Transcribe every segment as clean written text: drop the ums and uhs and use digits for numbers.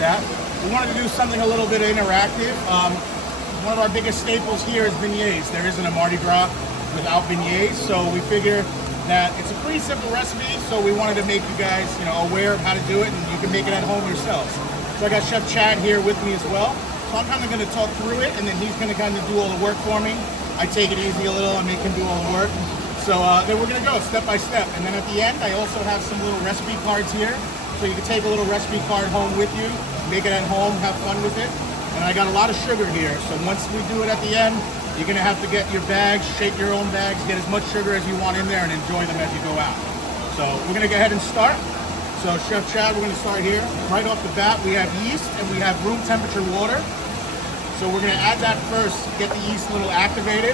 that. We wanted to do something a little bit interactive. One of our biggest staples here is beignets. There isn't a Mardi Gras without beignets, so we figure that it's a pretty simple recipe, so we wanted to make you guys, aware of how to do it, and you can make it at home yourselves. So I got Chef Chad here with me as well. So I'm kind of going to talk through it, and then he's going to kind of do all the work for me. I take it easy a little and make him do all the work. So then we're going to go step by step. And then at the end, I also have some little recipe cards here. So you can take a little recipe card home with you, make it at home, have fun with it. And I got a lot of sugar here. So once we do it at the end, you're going to have to get your bags, shape your own bags, get as much sugar as you want in there and enjoy them as you go out. So we're going to go ahead and start. So Chef Chad, we're going to start here. Right off the bat, we have yeast and we have room temperature water. So we're going to add that first, get the yeast a little activated.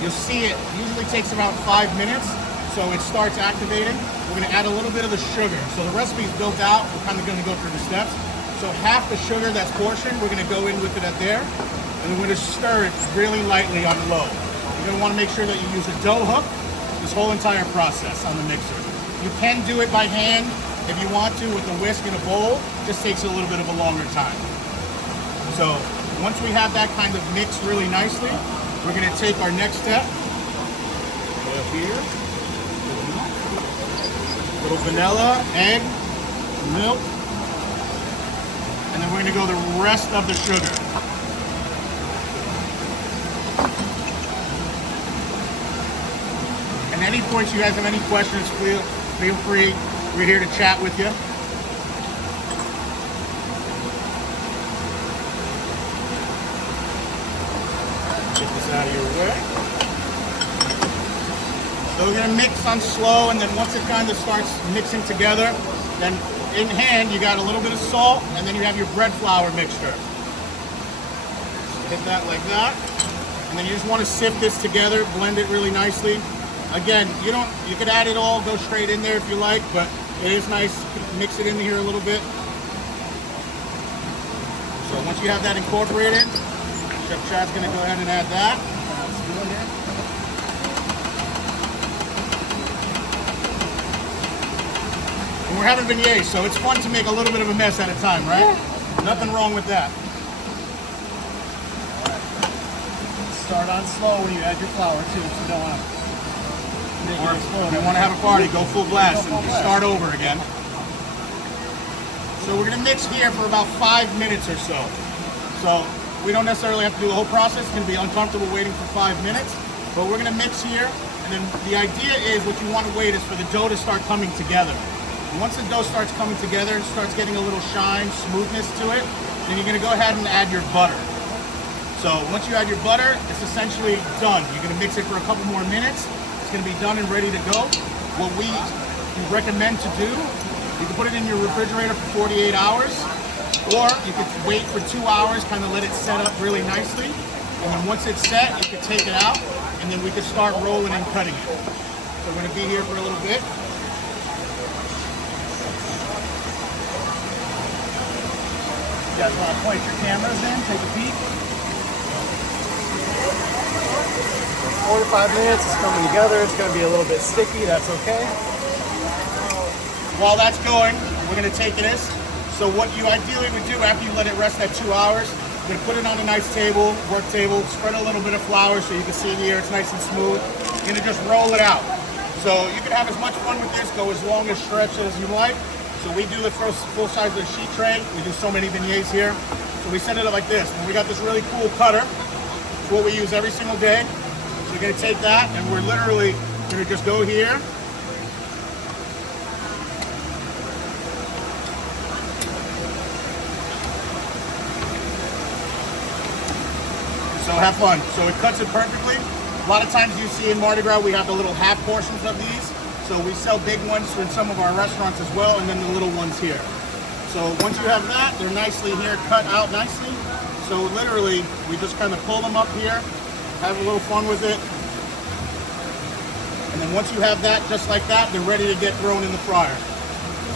You'll see it usually takes about 5 minutes. So it starts activating. We're going to add a little bit of the sugar. So the recipe is built out. We're kind of going to go through the steps. So half the sugar that's portioned, we're going to go in with it at there. And we're going to stir it really lightly on low. You're going to want to make sure that you use a dough hook this whole entire process on the mixer. You can do it by hand if you want to with a whisk in a bowl. It just takes a little bit of a longer time. So once we have that kind of mixed really nicely, we're going to take our next step. Go up here. Little vanilla, egg, milk, and then we're going to go the rest of the sugar. And any points you guys have any questions, feel free. We're here to chat with you. Get this out of your way. So we're going to mix on slow, and then once it kind of starts mixing together, then in hand you got a little bit of salt, and then you have your bread flour mixture. Hit that like that, and then you just want to sift this together, blend it really nicely. Again, you could add it all, go straight in there if you like, but it is nice to mix it in here a little bit. So once you have that incorporated, Chef Chad's going to go ahead and add that. And we're having beignets, so it's fun to make a little bit of a mess at a time, right? Yeah. Nothing wrong with that. Start on slow when you add your flour too, so you don't want to. Or if you want to have a party, go full blast and start over again. So we're going to mix here for about 5 minutes or so. So we don't necessarily have to do the whole process. It's going to be uncomfortable waiting for 5 minutes. But we're going to mix here. And then the idea is what you want to wait is for the dough to start coming together. And once the dough starts coming together, it starts getting a little shine, smoothness to it, then you're going to go ahead and add your butter. So once you add your butter, it's essentially done. You're going to mix it for a couple more minutes. Going to be done and ready to go. What we recommend to do, you can put it in your refrigerator for 48 hours, or you could wait for 2 hours, kind of let it set up really nicely, and then once it's set, you can take it out, and then we can start rolling and cutting it. So we're going to be here for a little bit. You guys want to point your cameras in, take a peek. 4 to 5 minutes, it's coming together. It's going to be a little bit sticky, that's okay. While that's going, we're going to take this. So what you ideally would do after you let it rest at 2 hours, you're going to put it on a nice table, work table, spread a little bit of flour so you can see here it's nice and smooth. You're going to just roll it out. So you can have as much fun with this, go as long as stretch as you like. So we do the first full size of the sheet tray. We do so many beignets here. So we set it up like this. And we got this really cool cutter. It's what we use every single day. So we're going to take that and we're literally going to just go here. So have fun. So it cuts it perfectly. A lot of times you see in Mardi Gras we have the little half portions of these. So we sell big ones in some of our restaurants as well, and then the little ones here. So once you have that, they're nicely here, cut out nicely. So literally, we just kind of pull them up here, have a little fun with it. And then once you have that, just like that, they're ready to get thrown in the fryer.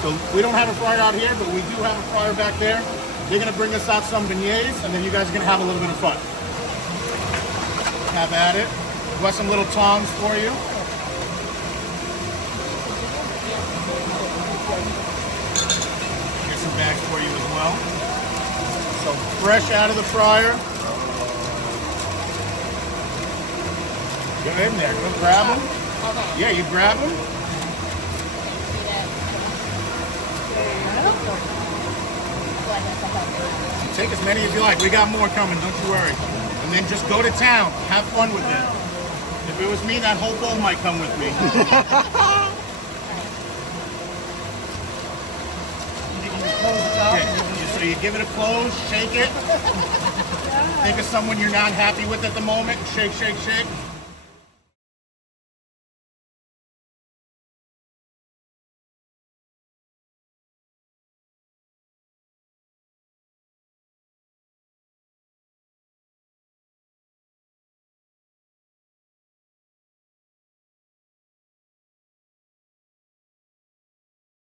So we don't have a fryer out here, but we do have a fryer back there. They're gonna bring us out some beignets, and then you guys are gonna have a little bit of fun. Have at it. We've got some little tongs for you. Here's some bags for you as well. fresh out of the fryer. Go in there. Go grab them. Okay. Yeah, you grab them. Take as many as you like. We got more coming, don't you worry. And then just go to town. Have fun with it. If it was me, that whole bowl might come with me. Okay, so you give it a close, shake it. Think of someone you're not happy with at the moment. Shake, shake, shake.